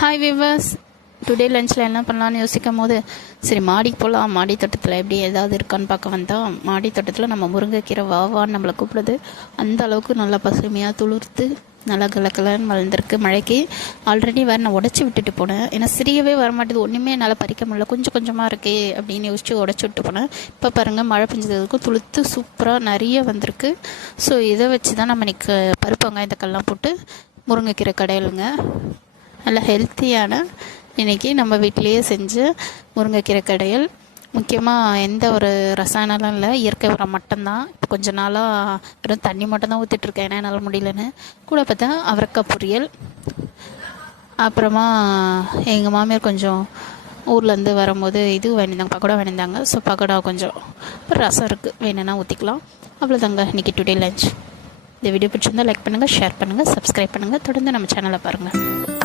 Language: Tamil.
Hi viewers. டுடே லஞ்சில் என்ன பண்ணலான்னு யோசிக்கும் போது சரி மாடிக்கு போகலாம், மாடி தோட்டத்தில் எப்படி ஏதாவது இருக்கான்னு பார்க்க வந்தால் மாடி தோட்டத்தில் நம்ம முருங்கைக்கீரை வாவான்னு நம்மளை கூப்பிடுது. அந்த அளவுக்கு நல்லா பசுமையாக துளிர்த்து நல்லா கலக்கலன்னு வளர்ந்துருக்கு. மழைக்கு ஆல்ரெடி வேறு நான் உடச்சி விட்டுட்டு போனேன். ஏன்னா சிறியவே வரமாட்டேது, ஒன்றுமே என்னால் பறிக்க முடியல, கொஞ்சம் கொஞ்சமாக இருக்கே அப்படின்னு யோசிச்சு உடச்சி விட்டு போனேன். இப்போ பாருங்கள், மழை பெஞ்சதுக்கும் துளுத்து சூப்பராக நிறைய வந்திருக்கு. ஸோ இதை வச்சு தான் நம்ம இன்றைக்கி பருப்பு வெங்காயம் தக்காளிலாம் போட்டு முருங்கைக்கீரை கடையிலுங்க. நல்ல ஹெல்த்தியான இன்றைக்கி நம்ம வீட்டிலையே செஞ்ச முருங்கைக்கீரை கடையல். முக்கியமாக எந்த ஒரு ரசாயனம்லாம் இல்லை, இயற்கை உரம் மட்டும்தான். இப்போ கொஞ்ச நாளாக வெறும் தண்ணி மட்டும்தான் ஊற்றிட்டுருக்கேன், ஏன்னா என்னால் முடியலன்னு. கூட பார்த்தா அவரைக்காய் பொரியல். அப்புறமா எங்கள் மாமியார் கொஞ்சம் ஊர்லேருந்து வரும்போது இது வேணிந்தாங்க, பக்கோடா வேணிந்தாங்க. ஸோ பக்கோடா கொஞ்சம் ஒரு ரசம் இருக்குது, வேணும்னா ஊற்றிக்கலாம். அவ்வளோதாங்க இன்றைக்கி டுடே லஞ்ச். இந்த வீடியோ பிடிச்சிருந்தால் லைக் பண்ணுங்கள், ஷேர் பண்ணுங்கள், சப்ஸ்கிரைப் பண்ணுங்கள். தொடர்ந்து நம்ம சேனலை பாருங்கள்.